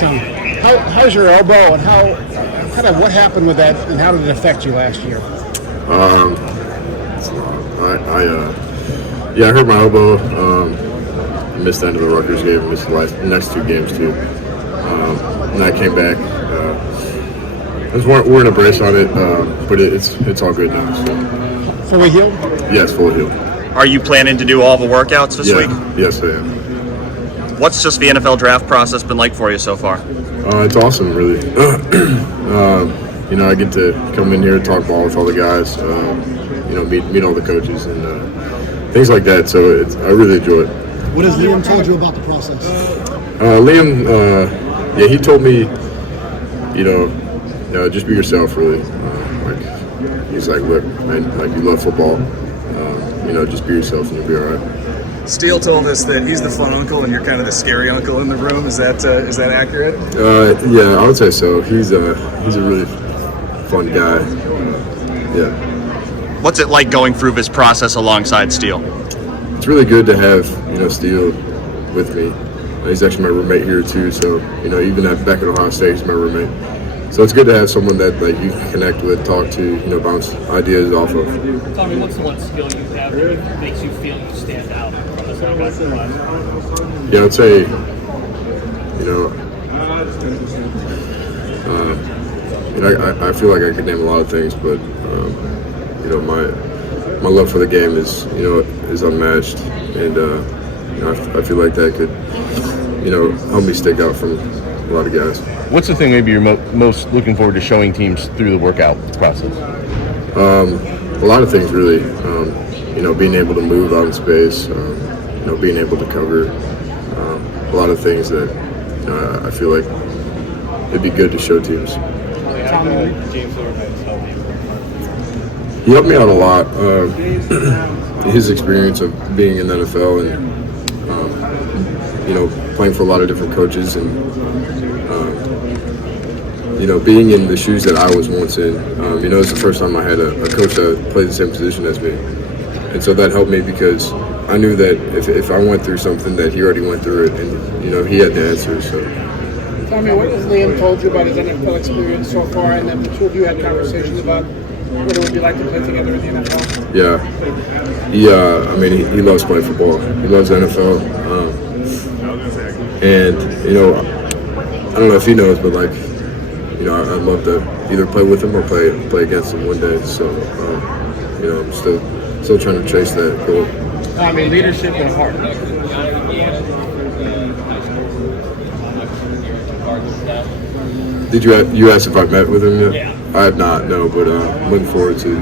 How's your elbow, and what happened with that, and how did it affect you last year? I hurt my elbow. Missed the end of the Rutgers game. Missed the next 2 games too. And I came back. We're in a brace on it, but it's all good now. So. Fully healed? Yes, fully healed. Are you planning to do all the workouts this week? Yes, I am. What's just the NFL draft process been like for you so far? It's awesome, really. I get to come in here and talk ball with all the guys. Meet all the coaches and things like that. So I really enjoy it. What has Liam told you about the process? Liam, he told me, just be yourself, really. He's like, look, man, you love football. Just be yourself and you'll be all right. Steele told us that he's the fun uncle and you're kind of the scary uncle in the room. Is that accurate? Yeah, I would say so. He's a really fun guy. Yeah. What's it like going through this process alongside Steele? It's really good to have Steele with me. He's actually my roommate here too. So even back at Ohio State, he's my roommate. So it's good to have someone that you can connect with, talk to, bounce ideas off of. Tommy, what's the one skill you have that makes you feel you stand out from this linebacker class? Yeah, I'd say, I feel like I could name a lot of things, but my love for the game is unmatched, and I feel like that could help me stick out from a lot of guys. What's the thing maybe you're most looking forward to showing teams through the workout process? A lot of things, really. Being able to move out in space, being able to cover, a lot of things that I feel like it'd be good to show teams. He helped me out a lot. His experience of being in the NFL and playing for a lot of different coaches and being in the shoes that I was once in. It's the first time I had a coach that played the same position as me, and so that helped me because I knew that if I went through something, that he already went through it, and he had the answers. So. Tommy, what has Liam told you about his NFL experience so far, and then the two of you had conversations about what it would be like to play together in the NFL? Yeah. He loves playing football. He loves the NFL. And, I don't know if he knows, but, I'd love to either play with him or play against him one day. So, I'm still trying to chase that goal. Leadership and heart. Did you ask if I met with him yet? Yeah. I have not, no, but I'm looking forward to.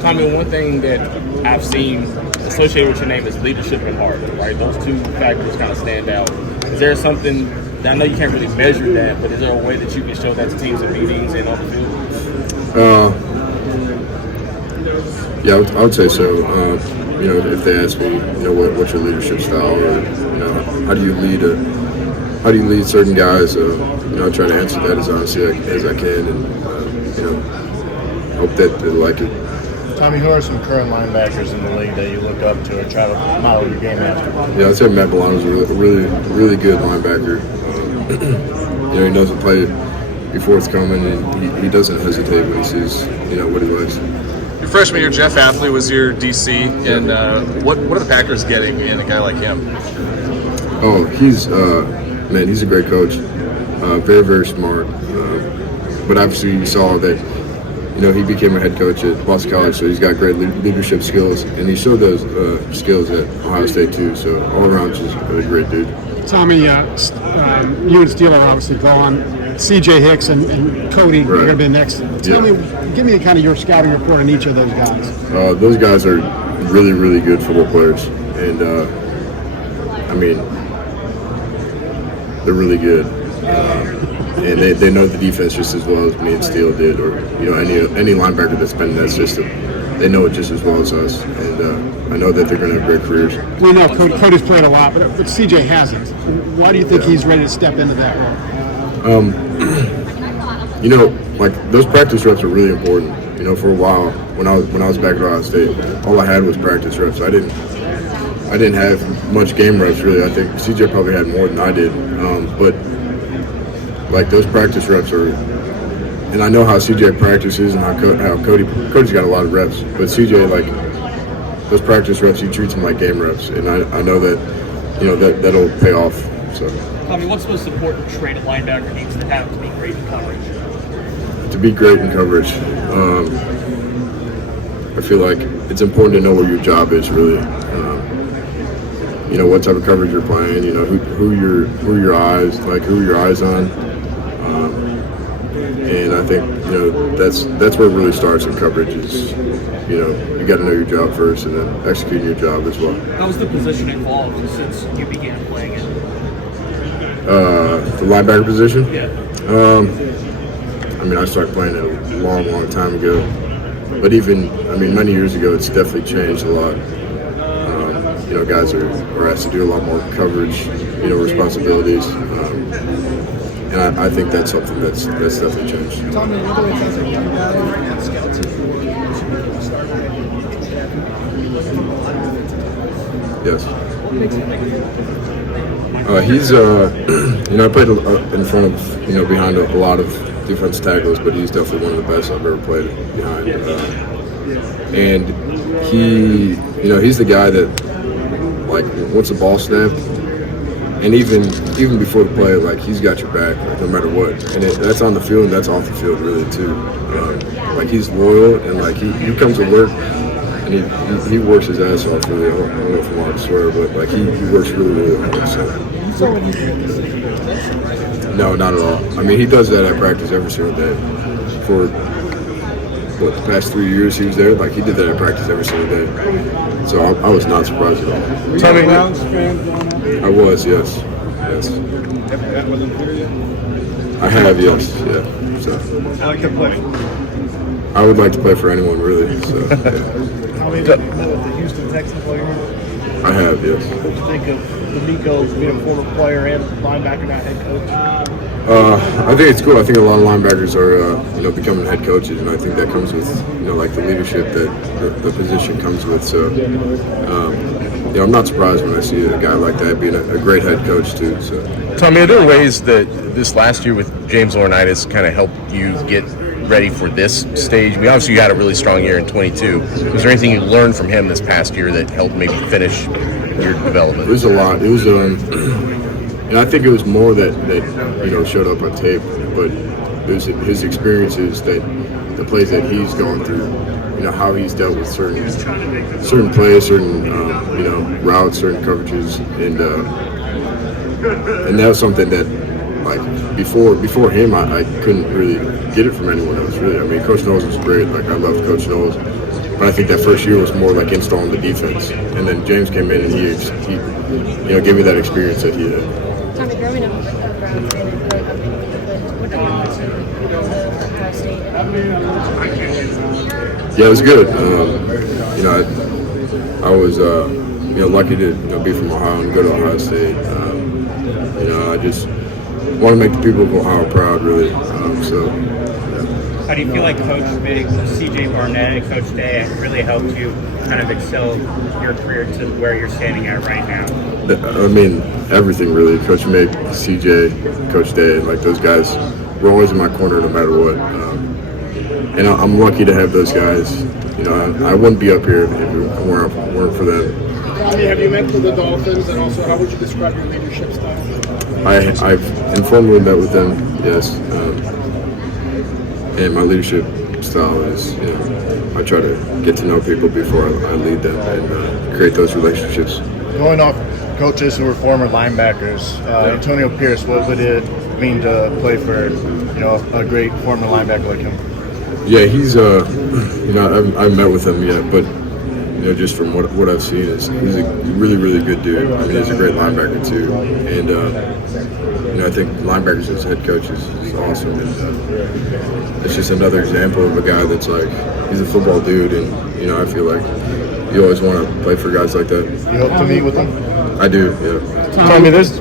Tommy, one thing that I've seen associated with your name is leadership and heart, right? Those two factors kind of stand out. Is there something, I know you can't really measure that, but is there a way that you can show that to teams in meetings and on the field? Yeah, I would say so. If they ask me, what's your leadership style, or how do you lead certain guys? I try to answer that as honestly as I can, and hope that they like it. Tommy, who are some current linebackers in the league that you look up to or try to model your game after? Yeah, I'd say Matt Milano's a really good linebacker. He knows the play before it's coming, and he doesn't hesitate when he sees what he likes. Your freshman year, Jeff Affley was your DC, and what are the Packers getting in a guy like him? Oh, he's a great coach. Very, very smart. But obviously you saw that, he became a head coach at Boston College, so he's got great leadership skills, and he showed those skills at Ohio State too. So all around, just a really great dude. Tommy, you and Steele are obviously gone. C.J. Hicks and Cody are going to be next. Give me kind of your scouting report on each of those guys. Those guys are really, really good football players, and they're really good. And they know the defense just as well as me and Steele did, or any linebacker that's been in that system. They know it just as well as us, and I know that they're going to have great careers. We know Cody's played a lot, but CJ hasn't. Why do you think he's ready to step into that role? Those practice reps are really important. For a while when I was back at Ohio State, all I had was practice reps. I didn't have much game reps really. I think CJ probably had more than I did, but like those practice reps are, and I know how CJ practices and how Cody's got a lot of reps, but CJ, like, those practice reps, he treats them like game reps, and I know that, that'll pay off. So, Tommy, what's the most important trait a linebacker needs to have to be great in coverage? to be great in coverage, I feel like it's important to know what your job is really. What type of coverage you're playing. Who are your eyes on. And I think that's where it really starts in coverage. Is you got to know your job first, and then executing your job as well. How has the position evolved since you began playing it? The linebacker position. Yeah. I started playing it a long time ago, but many years ago, it's definitely changed a lot. Guys are asked to do a lot more coverage, responsibilities, and I think that's something that's definitely changed. Tommy, whether it's as a young guy and scouts Yes. He's I played in front of behind a lot of defensive tackles, but he's definitely one of the best I've ever played behind. And he's the guy that, like, once the ball snapped, and even before the play, like, he's got your back, like, no matter what. And that's on the field and that's off the field, really, too. Like, he's loyal, and like he comes to work, and he works his ass off. Really, I don't know if I'm allowed to swear, but like he works really hard. So. No, not at all. He does that at practice every single day. For the past 3 years he was there, like, he did that at practice every single day. So I was not surprised at all. Tommy, Browns fan growing up? I was, yes. That wasn't clear yet? I have, yes, yeah. So I like to play. I would like to play for anyone, really. So yeah. Tommy, you met with the Houston Texans player? I have, yes. What do you think of D'Amico being a former player and linebacker, not head coach? I think it's cool. I think a lot of linebackers are, becoming head coaches, and I think that comes with, like, the leadership that the position comes with. So, I'm not surprised when I see a guy like that being a great head coach too. So, Tommy, are there ways that this last year with James Laurinaitis kind of helped you get ready for this stage? Obviously you had a really strong year in 22. Was there anything you learned from him this past year that helped maybe finish your development? It was a lot. It was, and I think it was more that showed up on tape, but it was his experiences, that the plays that he's gone through, how he's dealt with certain plays, certain routes, certain coverages, and that was something that, like, before him, I couldn't really get it from anyone else, really. Coach Knowles was great. Like, I loved Coach Knowles, but I think that first year was more like installing the defense, and then James came in and he gave me that experience that he had. Tommy, growing up with a Brown fan and growing up in what do you want to Ohio State? Yeah, it was good. I was lucky to be from Ohio and go to Ohio State. I just want to make the people of Ohio proud, really. How do you feel like Coach Big, CJ Barnett, and Coach Day have really helped you kind of excel your career to where you're standing at right now? Everything, really. Coach Mick, CJ, Coach Day, like, those guys were always in my corner no matter what. And I'm lucky to have those guys. I wouldn't be up here if it weren't for them. Tommy, have you met with the Dolphins, and also how would you describe your leadership style? I've informally met with them, yes. And my leadership style is, I try to get to know people before I lead them and create those relationships. Going off coaches who were former linebackers, Antonio Pierce, what would it mean to play for, a great former linebacker like him? Yeah, he's, I haven't met with him yet, but, just from what I've seen, he's a really, really good dude. He's a great linebacker too. And, I think linebackers as head coach is awesome. And it's just another example of a guy that's, like, he's a football dude, and, I feel like you always want to play for guys like that. You hope to meet with him? I do, yeah. Tommy, there's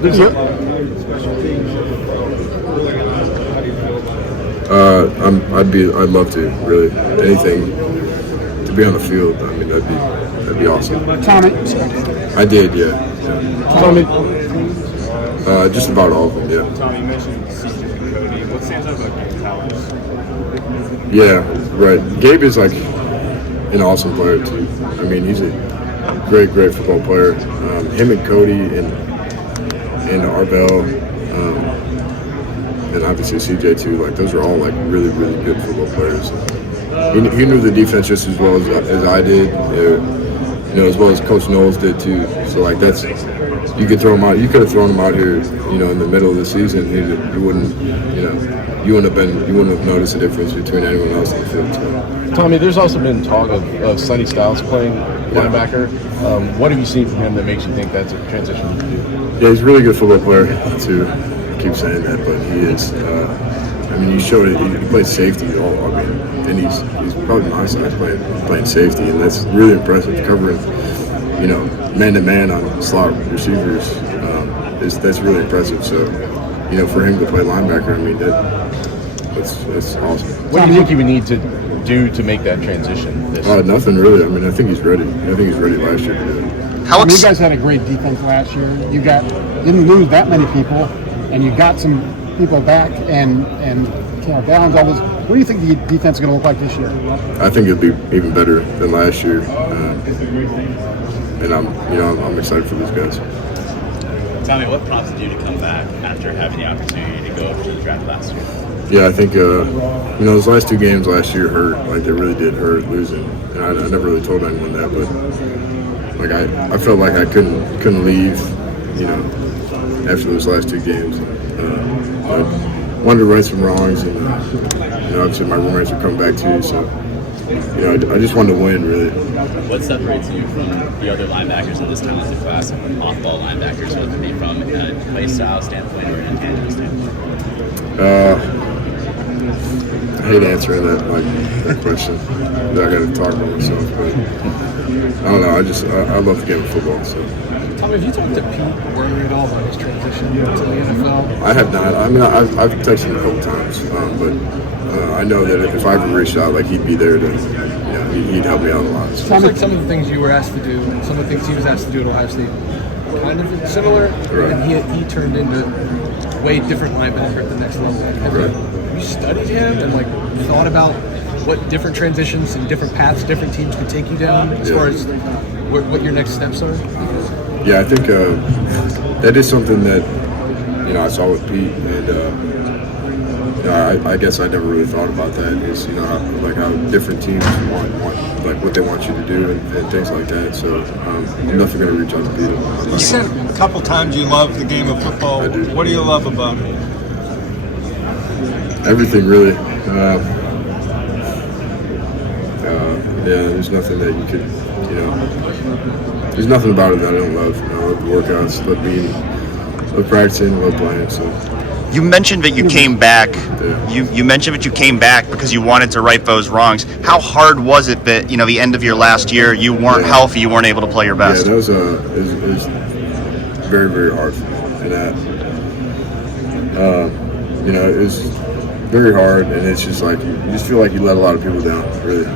I'd love to, really. Anything to be on the field. That'd be awesome. Tommy. I did, yeah. Tommy. Just about all of them, yeah. Tommy, you mentioned CJ. Cody. What stands out about Gabe's talents? Yeah, right. Gabe is like an awesome player too. I mean, he's a great football player. Him and Cody and Arvell, and obviously CJ too. Like those are all like really good football players. He knew the defense just as well as I did. As well as Coach Knowles did too. So like that's you could throw him out. You could have thrown him out here, in the middle of the season. You wouldn't have noticed the difference between anyone else on the field. So. Tommy, there's also been talk of Sonny Styles playing linebacker. What have you seen from him that makes you think that's a transition you can do? Yeah, he's a really good football player too. I keep saying that, but he is. You showed it. He plays safety. And he's probably my size playing safety, and that's really impressive. Covering, man to man on slot receivers, that's really impressive. So, for him to play linebacker, that's awesome. What do you think he would need to do to make that transition? Nothing really. I think he's ready. I think he's ready last year to do it. You guys had a great defense last year. You didn't lose that many people, and you got some people back and balance all this. What do you think the defense is going to look like this year? I think it'll be even better than last year, and I'm excited for these guys. Tommy, what prompted you to come back after having the opportunity to go over to the draft last year? Yeah, I think those last 2 games last year hurt. Like they really did hurt losing, and I never really told anyone that, but like I felt like I couldn't leave, after those last 2 games. I wanted to right some wrongs, and obviously my roommates were coming back too, so I just wanted to win, really. What separates you from the other linebackers in this talented class, off-ball linebackers, whether it be from a play style standpoint or an intangible standpoint? I hate answering that question. I got to talk about myself, but I don't know. I love the game of football. So. Tommy, have you talked to Pete Werner at all about his transition to the NFL? I have not. I've texted him a couple times, but I know that if I ever reached out, he'd be there to, he'd help me out a lot. It seems like some of the things you were asked to do, and some of the things he was asked to do at Ohio State, kind of similar, right. And he turned into way different linebacker at the next level. Have you studied him and thought about what different transitions and different paths different teams could take you down as far as what your next steps are? Yeah, I think that is something that I saw with Pete, and I guess I never really thought about that. Is how different teams want what they want you to do and things like that. So I'm definitely going to reach out to Pete. You said a couple times you love the game of football. I do. What do you love about it? Everything, really. There's nothing that you could, there's nothing about it that I don't love. I love the workouts, love practicing, love playing. So. You mentioned that you came back. Yeah. You mentioned that you came back because you wanted to right those wrongs. How hard was it that the end of your last year you weren't healthy, you weren't able to play your best? Yeah, that was it was very hard for me, and it was very hard, and it's just you just feel like you let a lot of people down, really.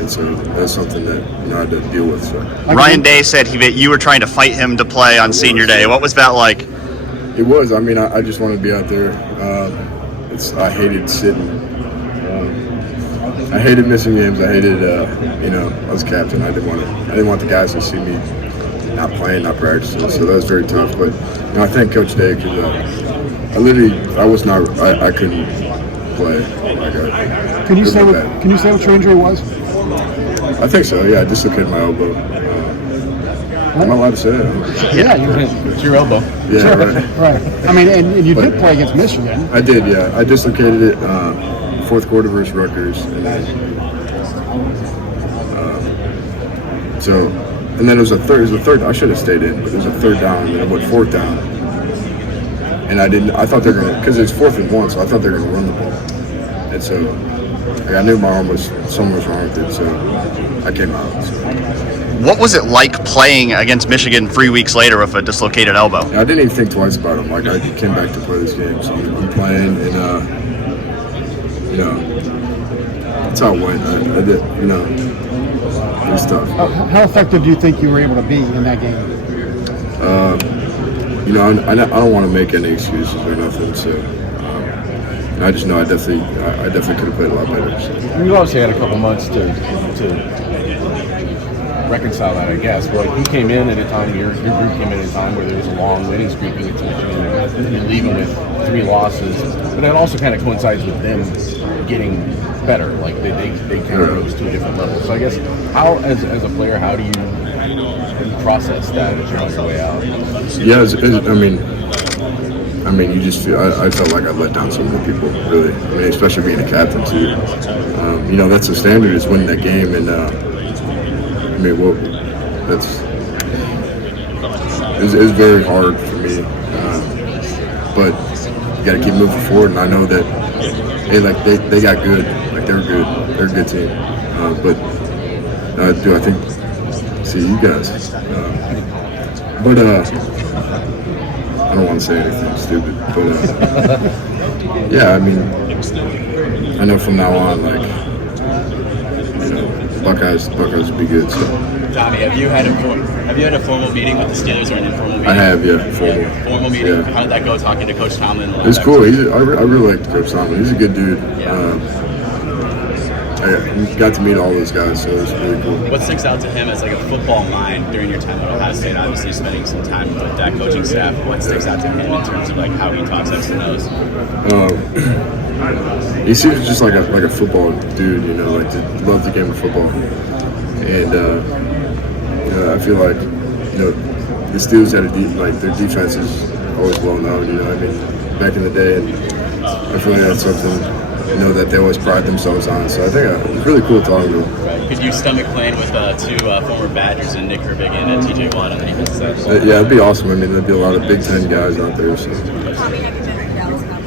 And so that's something that I had to deal with. So. Ryan Day said that you were trying to fight him to play on senior day. What was that like? It was. I just wanted to be out there. I hated sitting. I hated missing games. I hated, I was captain. I didn't want the guys to see me not playing, not practicing. So that was very tough. But I thank Coach Day because I couldn't play. Can you say what your injury was? I think so. Yeah, I dislocated my elbow. Am I allowed to say that? Yeah, it's your elbow. Yeah, sure. right. Right. And you did play against Michigan. I did. Yeah, I dislocated it fourth quarter versus Rutgers, and then and then it was a third. I should have stayed in, but it was a third down, and then I went fourth down, and I didn't. I thought they were gonna because it's 4th and 1, so I thought they were gonna run the ball, and so I knew my arm something was wrong with it, so I came out. So. What was it like playing against Michigan 3 weeks later with a dislocated elbow? I didn't even think twice about it. I came back to play this game, so I'm playing, and that's how it went. I did, it was tough. How effective do you think you were able to be in that game? I don't want to make any excuses or nothing. So I just know I definitely could have played a lot better. So. You obviously had a couple months to reconcile that, I guess. But he came in at a time, your group came in at a time where there was a long winning streak in the team, and you're leaving with 3 losses. But that also kind of coincides with them getting better. Like they kind of rose to a different level. So I guess how, as a player, how do you process that as you're on your way out? Yeah, I mean, you just feel. I felt like I let down so many people, really. I mean, especially being a captain too. You know, that's the standard, is winning that game, and I mean, well, it's very hard for me, but you got to keep moving forward. And I know that they got good, like they're a good team, but I think see you guys, but I don't want to say anything stupid, but yeah, I mean, I know from now on, like, you know, Buckeyes will be good. So. Tommy, have you had a formal meeting with the Steelers or an informal meeting? I have, yeah, formal. Yeah, formal meeting. Yeah. How did that go? Talking to Coach Tomlin. It was cool. I really liked Coach Tomlin. He's a good dude. Yeah. I got to meet all those guys, so it was really cool. What sticks out to him as like a football mind during your time at Ohio State? Obviously, spending some time with that coaching staff. What sticks out to him in terms of like how he talks X's and O's? He seems just like a football dude, you know, like loves the game of football, and I feel like, you know, the Steelers had their defense is always well known, you know what I mean, back in the day, and I feel like that's something, you know, that they always pride themselves on. So I think it was really cool talking to them. Right. Could you stomach playing with 2 former Badgers and Nick Herbig and TJ Watt on the defensive side? Yeah, it'd be awesome. I mean, there'd be a lot of Big Ten guys out there. So. Tommy, have you been